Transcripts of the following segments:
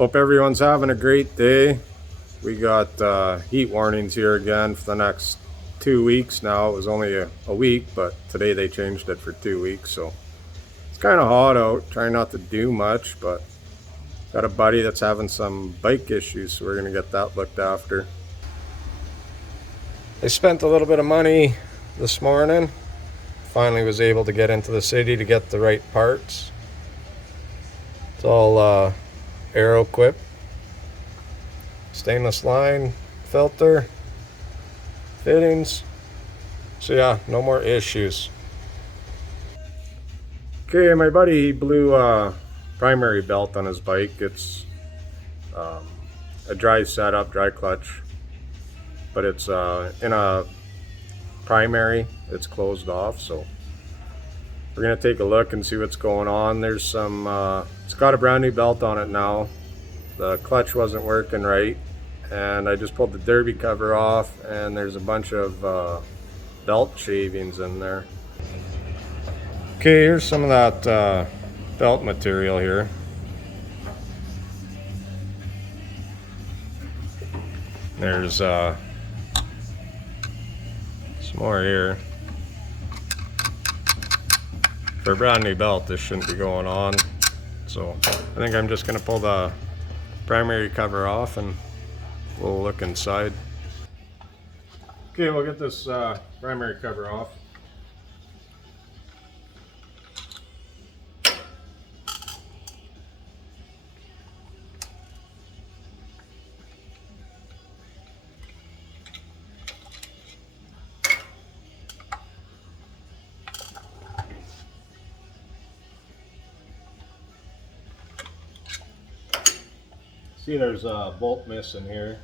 Hope everyone's having a great day. We got heat warnings here again for the next 2 weeks now. It was only a week, but today they changed it for 2 weeks. So it's kind of hot out. Trying not to do much, but got a buddy that's having some bike issues, so we're going to get that looked after. I spent a little bit of money this morning. Finally was able to get into the city to get the right parts. It's all Aero Quip, stainless line, filter, fittings. So yeah, no more issues. Okay, my buddy, he blew a primary belt on his bike. It's a dry setup, dry clutch, but it's in a primary, it's closed off. So we're gonna take a look and see what's going on. There's some, it's got a brand new belt on it now. The clutch wasn't working right, and I just pulled the derby cover off, and there's a bunch of belt shavings in there. Okay, here's some of that belt material here. There's some more here. For a brand new belt, this shouldn't be going on. So I think I'm just gonna pull the primary cover off and we'll look inside. Okay, we'll get this primary cover off. See, there's a bolt missing here.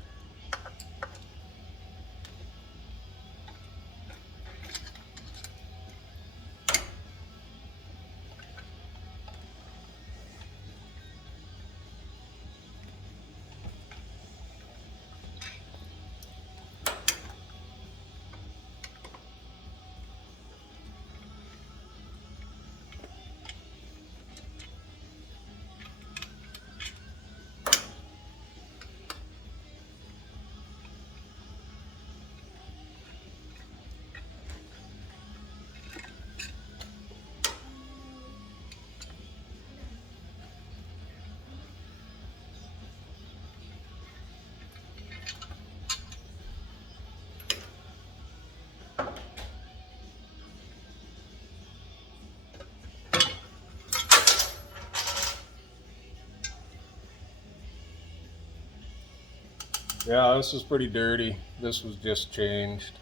Yeah, this is pretty dirty. This was just changed.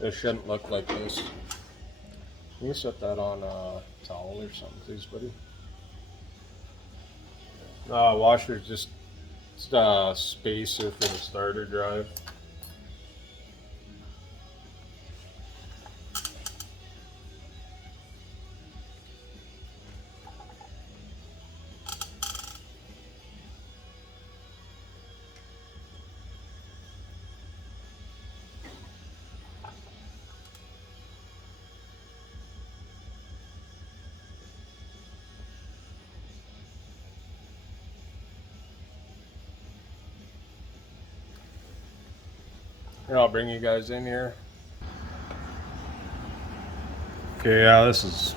This shouldn't look like this. Can you set that on a towel or something, please, buddy? Washer's just a spacer for the starter drive. Here, I'll bring you guys in here. Okay, yeah, this is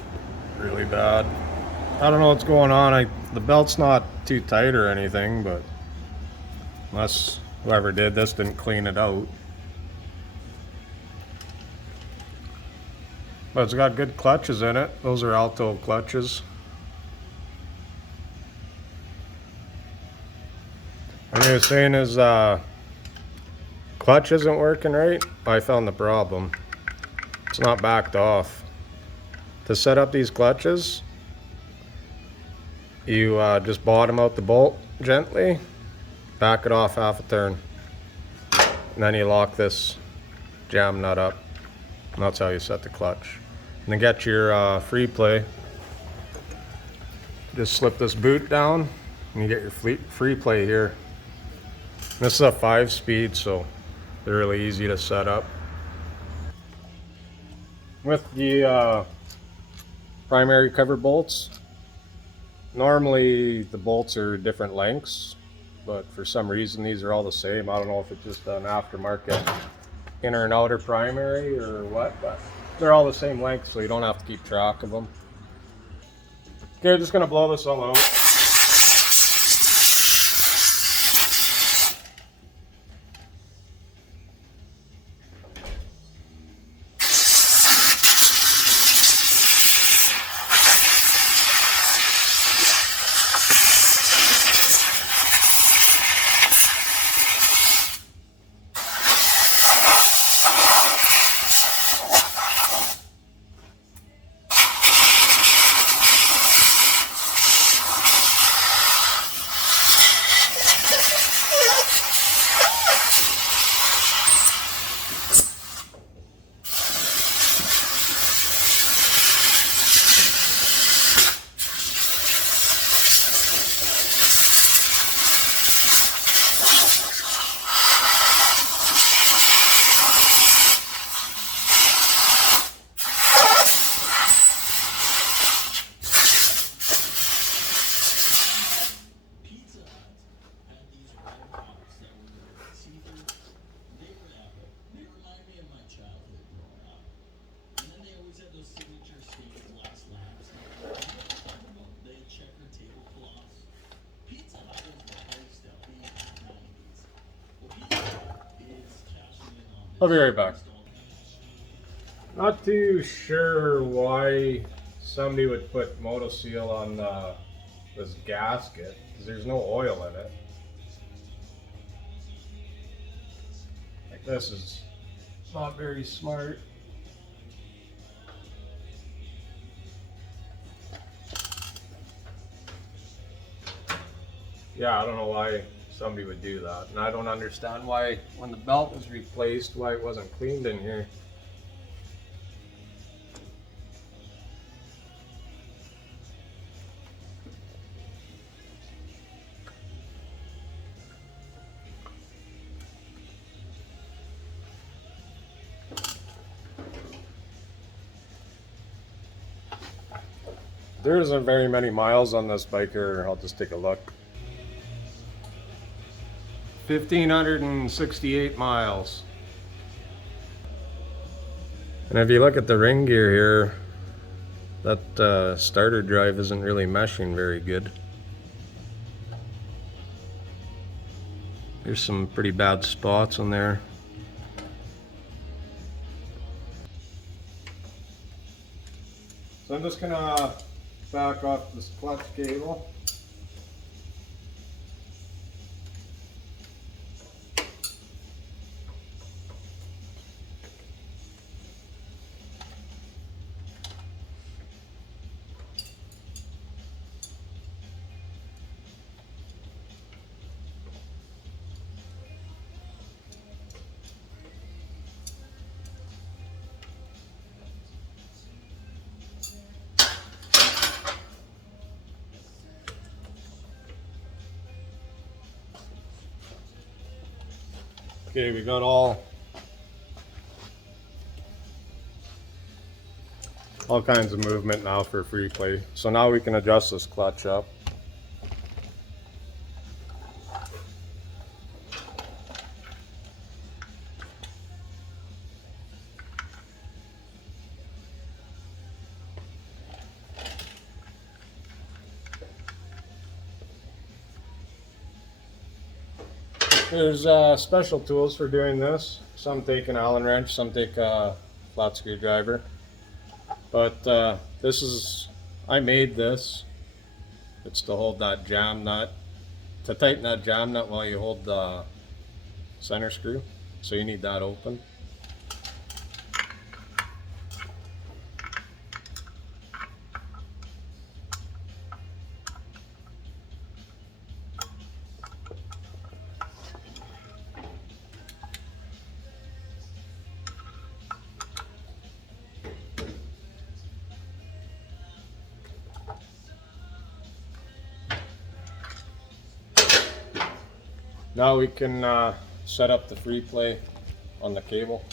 really bad. I don't know what's going on. The belt's not too tight or anything, but unless whoever did this didn't clean it out. But it's got good clutches in it. Those are Alto clutches. And he was saying his clutch isn't working right. I found the problem. It's not backed off. To set up these clutches, you just bottom out the bolt gently, back it off half a turn, and then you lock this jam nut up. And that's how you set the clutch. And then get your free play. Just slip this boot down, and you get your free play here. This is a 5-speed, so they're really easy to set up. With the primary cover bolts, Normally the bolts are different lengths, but for some reason these are all the same. I don't know if it's just an aftermarket inner and outer primary or what, but they're all the same length, so you don't have to keep track of them. Okay, I'm just gonna blow this all out. I'll be right back. Not too sure why somebody would put MotoSeal on this gasket, because there's no oil in it. Like, this is not very smart. Yeah, I don't know why somebody would do that, and I don't understand why, when the belt was replaced, why it wasn't cleaned in here. There isn't very many miles on this bike here. I'll just take a look. 1,568 miles. And if you look at the ring gear here, that starter drive isn't really meshing very good. There's some pretty bad spots in there. So I'm just gonna back off this clutch cable. Okay, we got all kinds of movement now for free play. So now we can adjust this clutch up. There's special tools for doing this. Some take an Allen wrench, some take a flat screwdriver. But this is, I made this. It's to hold that jam nut, to tighten that jam nut while you hold the center screw. So you need that open. Now we can set up the free play on the cable.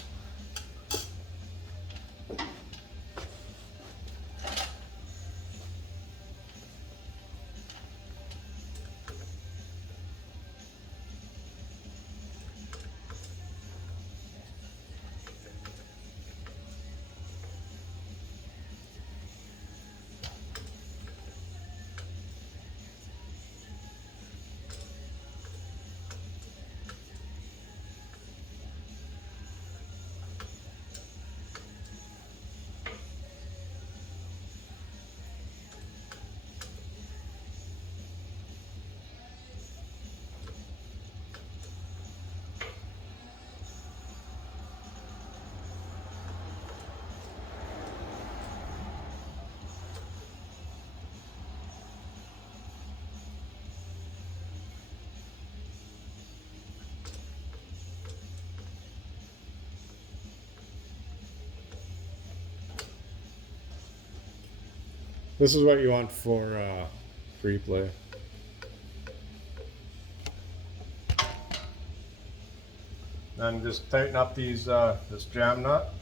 This is what you want for free play. Then just tighten up these this jam nut.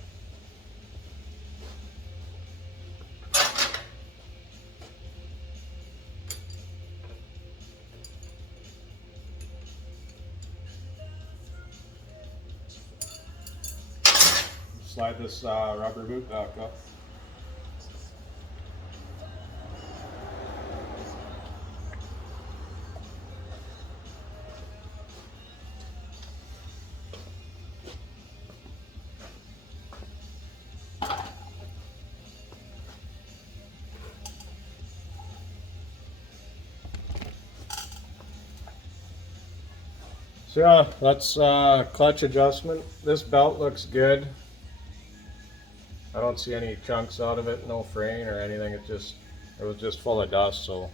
Slide this rubber boot back up. So yeah, that's clutch adjustment. This belt looks good. I don't see any chunks out of it, no fraying or anything. It was just full of dust, so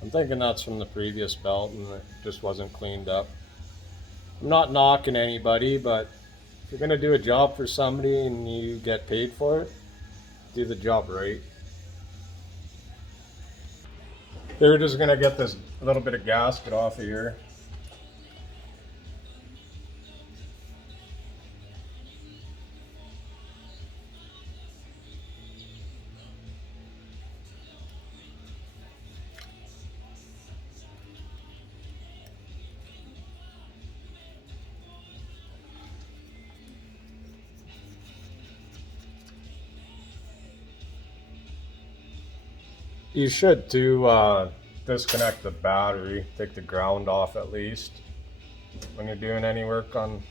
I'm thinking that's from the previous belt and it just wasn't cleaned up. I'm not knocking anybody, but if you're gonna do a job for somebody and you get paid for it, do the job right. They're just gonna get this little bit of gasket off of here. You should too disconnect the battery, take the ground off at least when you're doing any work on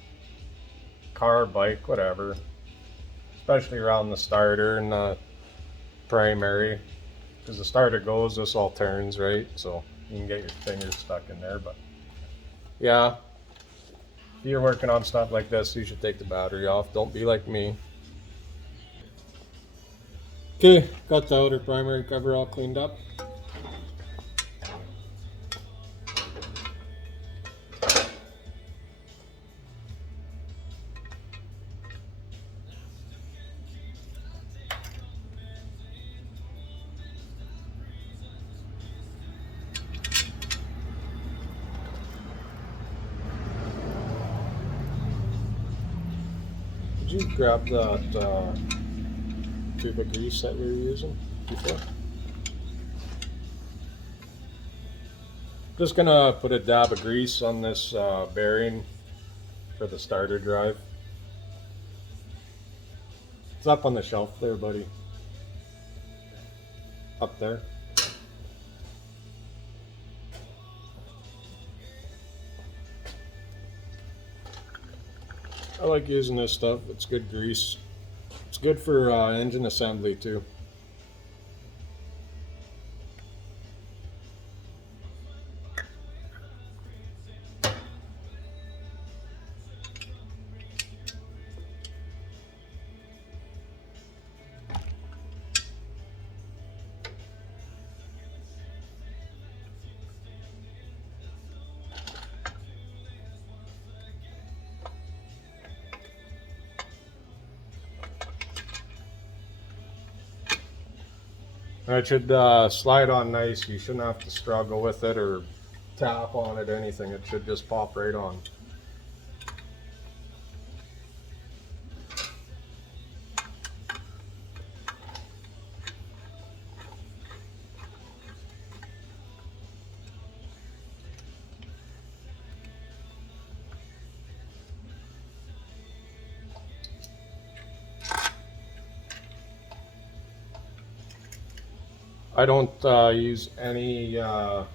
car, bike, whatever, especially around the starter and the primary, because the starter goes, this all turns, right? So you can get your fingers stuck in there. But yeah, if you're working on stuff like this, you should take the battery off. Don't be like me. Okay, got the outer primary cover all cleaned up. Did you grab that tube of grease that we were using before? Just gonna put a dab of grease on this bearing for the starter drive. It's up on the shelf there, buddy. Up there. I like using this stuff. It's good grease. It's good for engine assembly too. And it should slide on nice. You shouldn't have to struggle with it or tap on it or anything. It should just pop right on. I don't use any air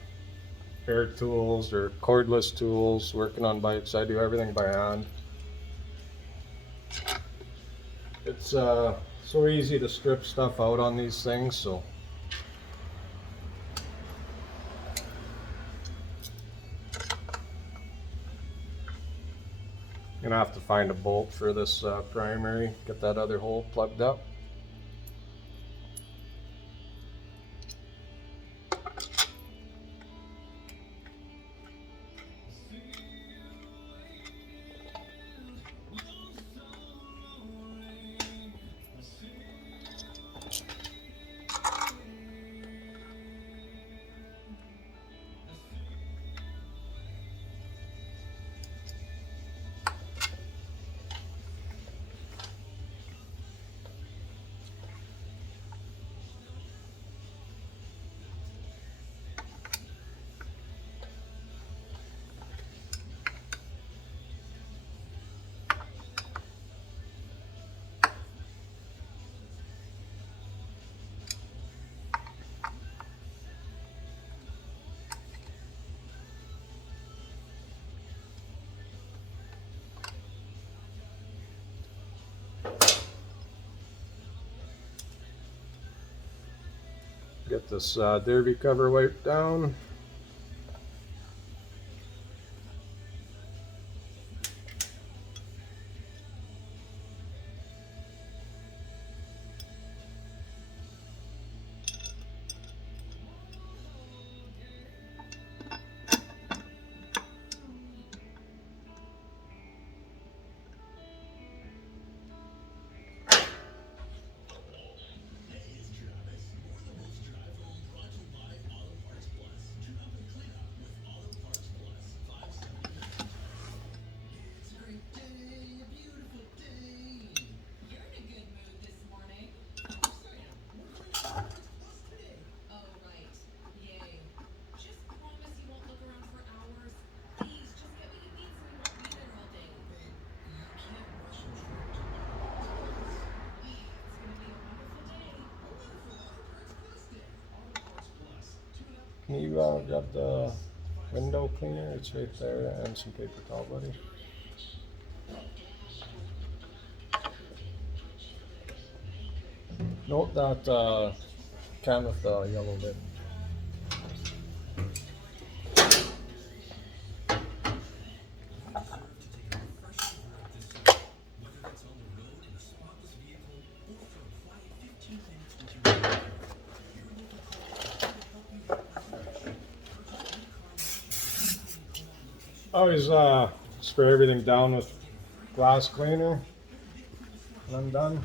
tools or cordless tools working on bikes. I do everything by hand. It's so easy to strip stuff out on these things, so I'm gonna have to find a bolt for this primary, get that other hole plugged up. Get this derby cover wiped down. Can you grab the window cleaner? It's right there, and some paper towel, buddy. Note that can with the yellow bit. Always spray everything down with glass cleaner when I'm done.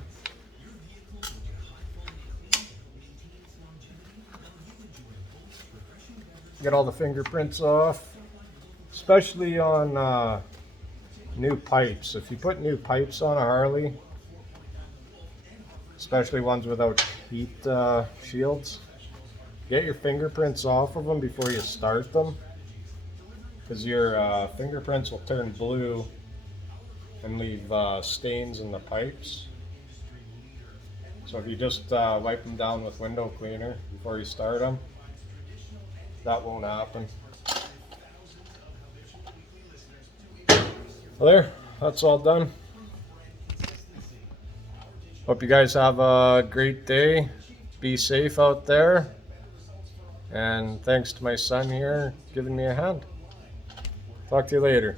Get all the fingerprints off, especially on new pipes. If you put new pipes on a Harley, especially ones without heat shields, get your fingerprints off of them before you start them, because your fingerprints will turn blue and leave stains in the pipes. So if you just wipe them down with window cleaner before you start them, that won't happen. Well, there, that's all done. Hope you guys have a great day. Be safe out there. And thanks to my son here giving me a hand. Talk to you later.